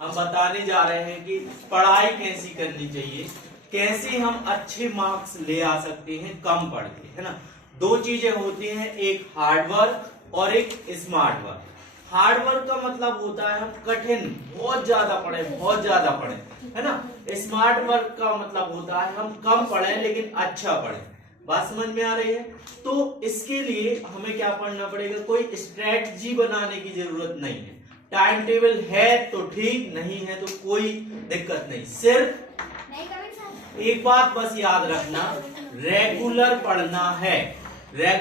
हम बताने जा रहे हैं कि पढ़ाई कैसी करनी चाहिए, कैसे हम अच्छे मार्क्स ले आ सकते हैं कम पढ़ के, है ना। दो चीजें होती हैं, एक हार्ड वर्क और एक स्मार्ट वर्क। हार्ड वर्क का मतलब होता है हम कठिन बहुत ज्यादा पढ़े, बहुत ज्यादा पढ़े, है ना। स्मार्ट वर्क का मतलब होता है हम कम पढ़े लेकिन अच्छा पढ़े। बात समझ में आ रही है? तो इसके लिए हमें क्या पढ़ना पड़ेगा, कोई स्ट्रेटजी बनाने की जरूरत नहीं है। टाइम टेबल है तो ठीक, नहीं है तो कोई दिक्कत नहीं। सिर्फ एक बात बस याद रखना, रेगुलर पढ़ना है।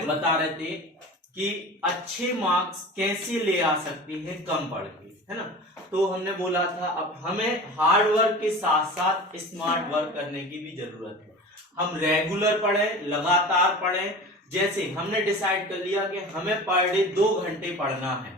बता रहे थे कि अच्छे मार्क्स कैसे ले आ सकते हैं कम पढ़ के, है ना। तो हमने बोला था अब हमें हार्ड वर्क के साथ साथ स्मार्ट वर्क करने की भी जरूरत है। हम रेगुलर पढ़ें, लगातार पढ़ें। जैसे हमने डिसाइड कर लिया कि हमें पर डे 2 घंटे पढ़ना है,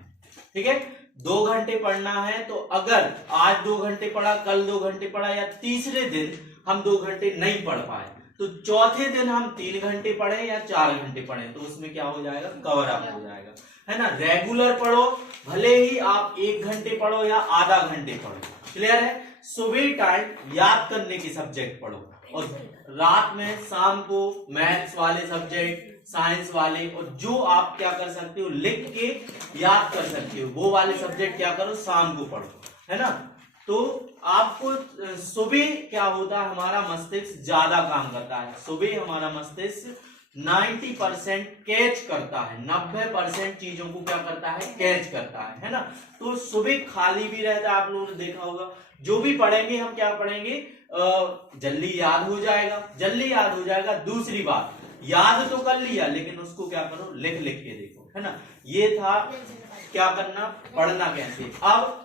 ठीक है। 2 घंटे पढ़ना है, तो अगर आज 2 घंटे पढ़ा, कल 2 घंटे पढ़ा, या तीसरे दिन हम 2 घंटे नहीं पढ़ पाए, तो चौथे दिन हम 3 घंटे पढ़े या 4 घंटे पढ़े, तो उसमें क्या हो जाएगा, कवर अप हो जाएगा, है ना। रेगुलर पढ़ो, भले ही आप 1 घंटे पढ़ो या आधा घंटे पढ़ो, क्लियर है। सुबह टाइम याद करने के सब्जेक्ट पढ़ो, और रात में शाम को मैथ्स वाले सब्जेक्ट, साइंस वाले, और जो आप क्या कर सकते हो लिख के याद कर सकते हो वो वाले सब्जेक्ट क्या करो, शाम को पढ़ो, है ना। तो आपको सुबह क्या होता है, हमारा मस्तिष्क ज्यादा काम करता है। सुबह हमारा मस्तिष्क 90% कैच करता है, 90% चीजों को क्या करता है, कैच करता है ना। तो सुबह खाली भी रहता है, आप लोगों ने देखा होगा। जो भी पढ़ेंगे हम क्या पढ़ेंगे, जल्दी याद हो जाएगा, जल्दी याद हो जाएगा। दूसरी बात, याद तो कर लिया लेकिन उसको क्या करो, लिख लिख के देखो, है ना। ये था क्या करना, पढ़ना कैसे। अब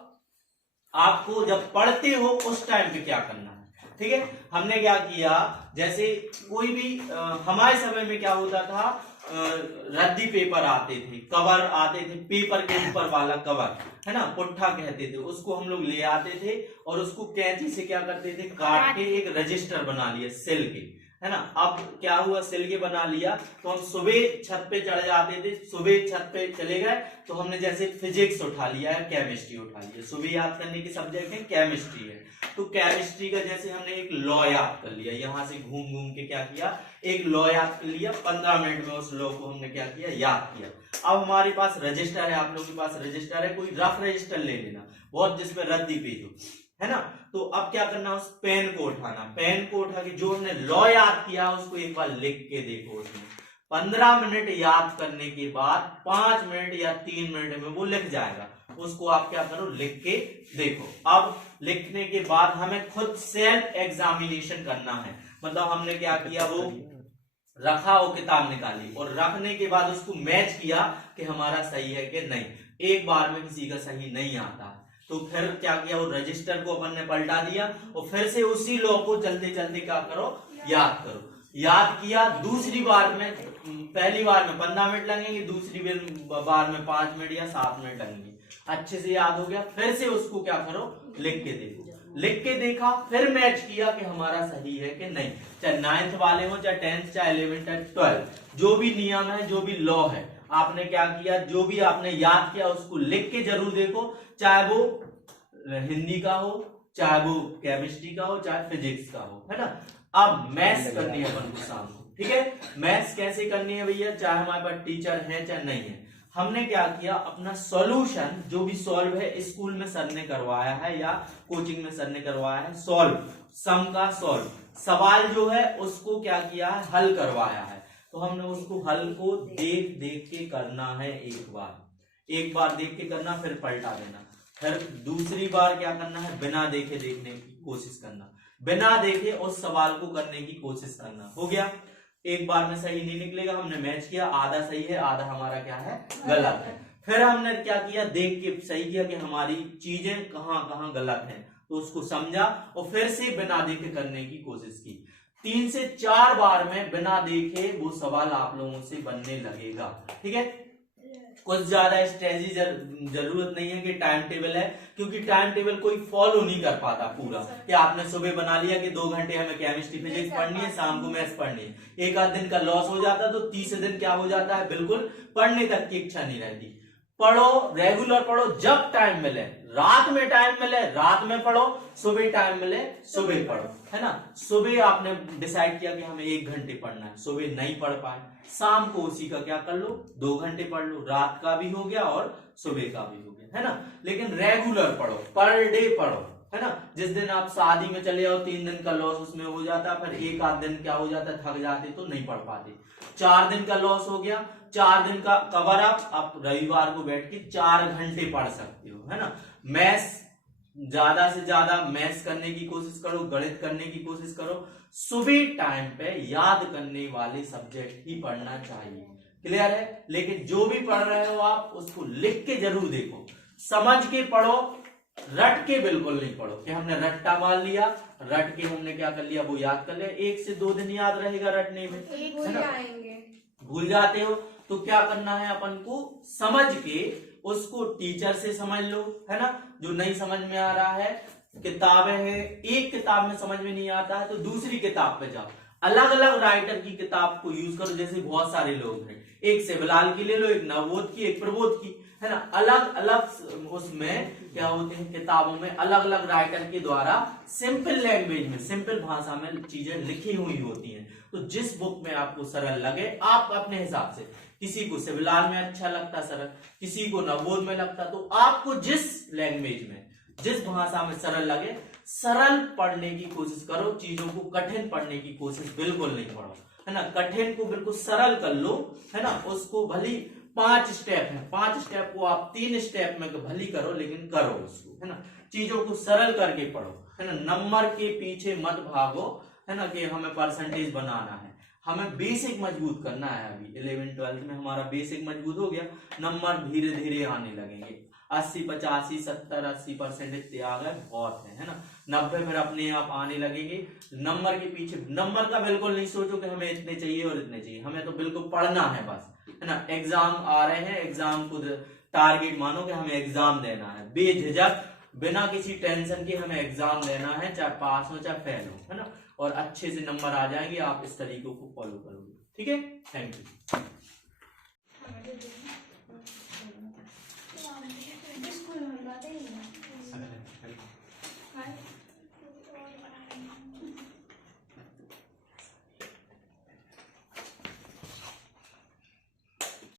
आपको जब पढ़ते हो उस टाइम पे क्या करना है, ठीक है। हमने क्या किया, जैसे कोई भी हमारे समय में क्या होता था, रद्दी पेपर आते थे, कवर आते थे, पेपर के ऊपर वाला कवर, है ना, पुट्ठा कहते थे, उसको हम लोग ले आते थे और उसको कैंची से क्या करते थे, काट के एक रजिस्टर बना लिया सिल के, है ना। अब क्या हुआ, सिल के बना लिया, तो हम सुबह छत पे चढ़ जाते थे। सुबह छत पे चले गए तो हमने जैसे फिजिक्स उठा लिया है, केमिस्ट्री उठा लिया, सुबह याद करने के सब्जेक्ट है केमिस्ट्री है, तो केमिस्ट्री का जैसे हमने एक लॉ याद कर लिया, यहाँ से घूम घूम के क्या किया, एक लॉ याद कर लिया। 15 मिनट में उस लॉ को हमने क्या किया, याद किया। अब हमारे पास रजिस्टर है, आप लोगों के पास रजिस्टर है, कोई रफ रजिस्टर ले लेना, बहुत जिसपे रद्दी पेज हो, है ना। तो अब क्या करना, उस पेन को उठाना, पेन को उठा के जो हमने लॉ याद किया उसको एक बार लिख के देखो। उसमें 15 मिनट याद करने के बाद 5 मिनट या 3 मिनट में वो लिख जाएगा, उसको आप क्या करो, लिख के देखो। अब लिखने के बाद हमें खुद सेल्फ एग्जामिनेशन करना है, मतलब हमने क्या किया, वो रखा, वो किताब निकाली और रखने के बाद उसको मैच किया कि हमारा सही है कि नहीं। एक बार में किसी का सही नहीं आता, तो फिर क्या किया, वो रजिस्टर को अपन ने पलटा दिया और फिर से उसी लॉ को चलते चलते क्या करो, याद करो। याद किया, दूसरी बार में, पहली बार में 15 मिनट लगेंगे, दूसरी बार में 5 मिनट या 7 मिनट लगेंगे। अच्छे से याद हो गया, फिर से उसको क्या करो, लिख के देखो। लिख के देखा, फिर मैच किया कि हमारा सही है कि नहीं। चाहे 9th वाले हो, चाहे 10th, चाहे 11th, चाहे 12th, जो भी नियम है, जो भी लॉ है, आपने क्या किया, जो भी आपने याद किया उसको लिख के जरूर देखो, चाहे वो हिंदी का हो, चाहे वो केमिस्ट्री का हो, चाहे फिजिक्स का हो, है ना। अब मैथ्स करनी है अपन को शाम को, ठीक है। मैथ्स कैसे करनी है भैया, चाहे हमारे पास टीचर है चाहे नहीं है, हमने क्या किया, अपना सॉल्यूशन जो भी सॉल्व है, स्कूल में सर ने करवाया है या कोचिंग में सर ने करवाया है, सॉल्व, सम का सॉल्व, सवाल जो है उसको क्या किया है, हल करवाया है, तो हमने उसको हल को देख देख के करना है। एक बार देख के करना, फिर पलटा देना, फिर दूसरी बार क्या करना है, बिना देखे देखने की कोशिश करना, बिना देखे उस सवाल को करने की कोशिश करना। हो गया, एक बार में सही नहीं निकलेगा, हमने मैच किया, आधा सही है, आधा हमारा क्या है, गलत है। फिर हमने क्या किया, देख के सही किया कि हमारी चीजें कहाँ कहाँ गलत हैं, तो उसको समझा और फिर से बिना देखे करने की कोशिश की। 3 से 4 बार में बिना देखे वो सवाल आप लोगों से बनने लगेगा, ठीक है। कुछ ज्यादा स्ट्रेटजी जरूरत नहीं है कि टाइम टेबल है, क्योंकि टाइम टेबल कोई फॉलो नहीं कर पाता पूरा, कि आपने सुबह बना लिया कि 2 घंटे हमें केमिस्ट्री फिजिक्स पढ़नी है, शाम को मैथ्स पढ़नी है, एक आध दिन का लॉस हो जाता है, तो तीसरे दिन क्या हो जाता है, बिल्कुल पढ़ने तक की इच्छा नहीं रहती। पढ़ो, रेगुलर पढ़ो, जब टाइम मिले, रात में टाइम मिले रात में पढ़ो, सुबह टाइम मिले सुबह पढ़ो, है ना। सुबह आपने डिसाइड किया कि हमें 1 घंटे पढ़ना है, सुबह नहीं पढ़ पाए, शाम को उसी का क्या कर लो, 2 घंटे पढ़ लो, रात का भी हो गया और सुबह का भी हो गया, है ना। लेकिन रेगुलर पढ़ो, पर डे पढ़ो, है ना। जिस दिन आप शादी में चले जाओ 3 दिन का लॉस उसमें हो जाता, फिर एक आध दिन क्या हो जाता, थक जाते तो नहीं पढ़ पाते। 4 दिन का लॉस हो गया, 4 दिन का कवर अप, आप रविवार को बैठ के 4 घंटे पढ़ सकते हो, है ना। मैथ्स ज्यादा से ज्यादा मैथ्स करने की कोशिश करो, गणित करने की कोशिश करो। सुबह टाइम पे याद करने वाले सब्जेक्ट ही पढ़ना चाहिए, क्लियर है। लेकिन जो भी पढ़ रहे हो आप उसको लिख के जरूर देखो, समझ के पढ़ो, रट के बिल्कुल नहीं पढ़ो कि हमने रट्टा मार लिया, रट के हमने क्या कर लिया वो याद कर लिया। 1 से 2 दिन याद रहेगा रटने में, है ना। भूल जाते हो तो क्या करना है अपन को, समझ के उसको टीचर से समझ लो, है ना। जो नहीं समझ में आ रहा है, किताबें हैं, एक किताब में समझ में नहीं आता है तो दूसरी किताब पे जाओ, अलग अलग राइटर की किताब को यूज करो। जैसे बहुत सारे लोग हैं, एक सेवलाल की ले लो, एक नवोद की, एक प्रबोध की, है ना। अलग अलग उसमें क्या होते हैं, किताबों में अलग अलग राइटर के द्वारा सिंपल लैंग्वेज में, सिंपल भाषा में चीजें लिखी हुई होती हैं। तो जिस बुक में आपको सरल लगे आप अपने हिसाब से, किसी को सेवलाल में अच्छा लगता सरल, किसी को नवोद में लगता, तो आपको जिस लैंग्वेज में, जिस भाषा में सरल लगे सरल पढ़ने की कोशिश करो। चीजों को कठिन पढ़ने की कोशिश बिल्कुल नहीं करो, है ना। कठिन को बिल्कुल सरल कर लो, है ना। उसको भली 5 स्टेप है, 5 स्टेप को आप 3 स्टेप में भली करो, लेकिन करो उसको, है ना। चीजों को सरल करके पढ़ो, है ना। नंबर के पीछे मत भागो, है ना, कि हमें परसेंटेज बनाना है, हमें बेसिक मजबूत करना है। अभी 11th 12th में हमारा बेसिक मजबूत हो गया, नंबर धीरे धीरे आने लगेंगे। 80 85 70 80% इतने आ गए, बहुत है ना। 90 फिर अपने आप आने लगेंगे। नंबर के पीछे, नंबर का बिल्कुल नहीं सोचो कि हमें इतने चाहिए और इतने चाहिए, हमें तो बिल्कुल पढ़ना है बस, है ना। एग्जाम आ रहे हैं, एग्जाम को टारगेट मानो कि हमें एग्जाम देना है, बेझिझक बिना किसी टेंशन के हमें एग्जाम देना है, चाहे पास हो चाहे फेल हो, है ना। और अच्छे से नंबर आ जाएंगे, आप इस तरीकों को फॉलो करोगे, ठीक है। Thank you.